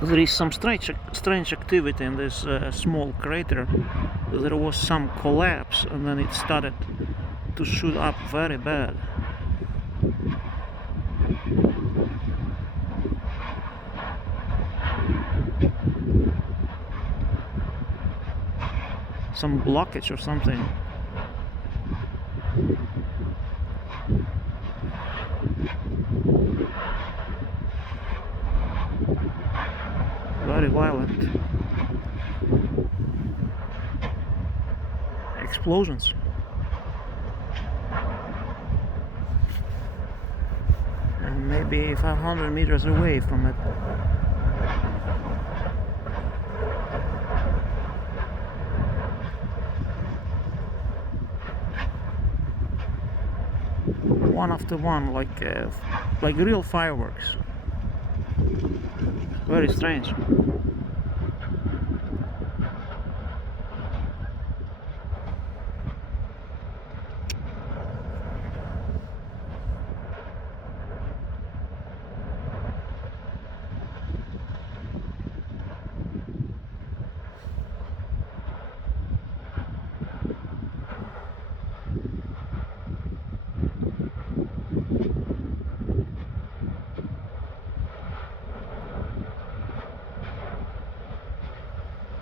There is some strange activity in this small crater. There was some collapse and then it started to shoot up very bad. Some blockage or something. Very violent explosions. And maybe 500 meters away from it. One after one, like real fireworks. Very strange.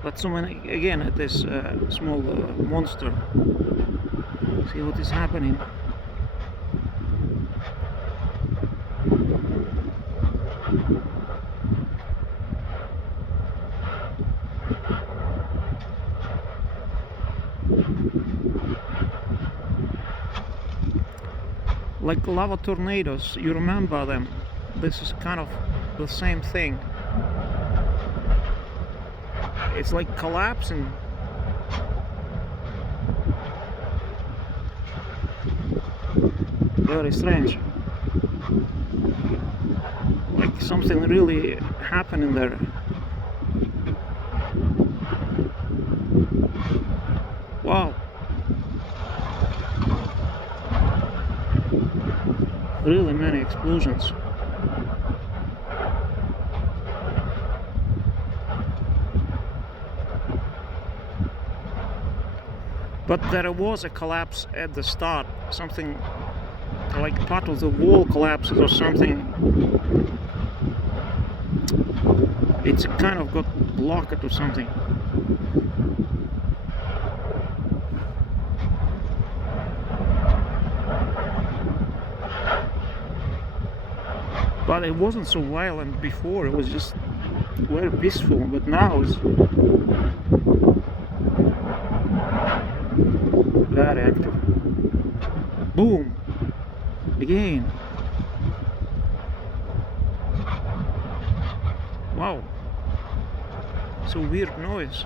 But so many, again, at this small monster. See what is happening. Like lava tornadoes, you remember them. This is kind of the same thing. It's like collapsing. Very strange. Like something really happening there. Wow. Really many explosions. But there was a collapse at the start, something like part of the wall collapses or something. It's kind of got blocked or something. But it wasn't so violent before, it was just very peaceful, but now it's very active. Boom! Again. Wow. So weird noise.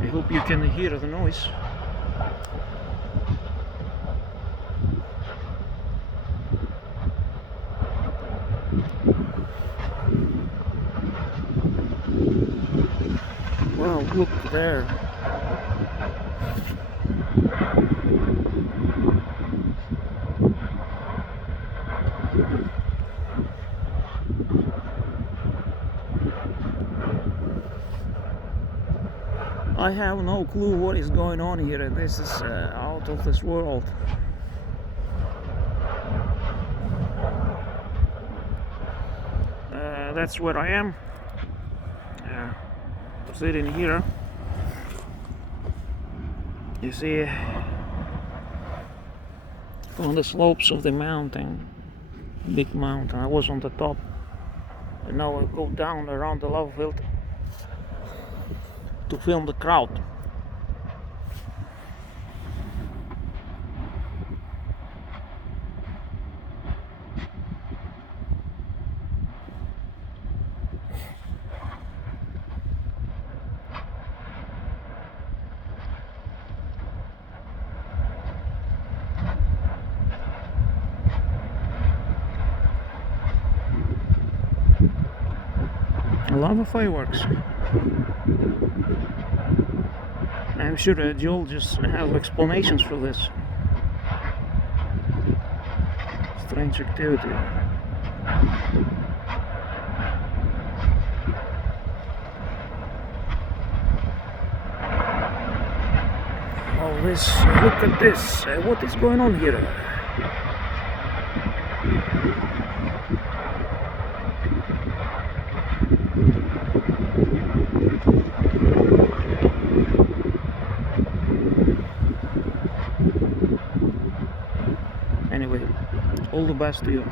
I hope you can hear the noise. Wow, look there. I have no clue what is going on here. This is out of this world. That's where I am. Sitting here. You see, on the slopes of the mountain, big mountain. I was on the top, and now I go down around the lava field to film the crowd. Lava fireworks. I'm sure geologists have explanations for this strange activity. Oh, look at this. What is going on here? Anyway, all the best to you.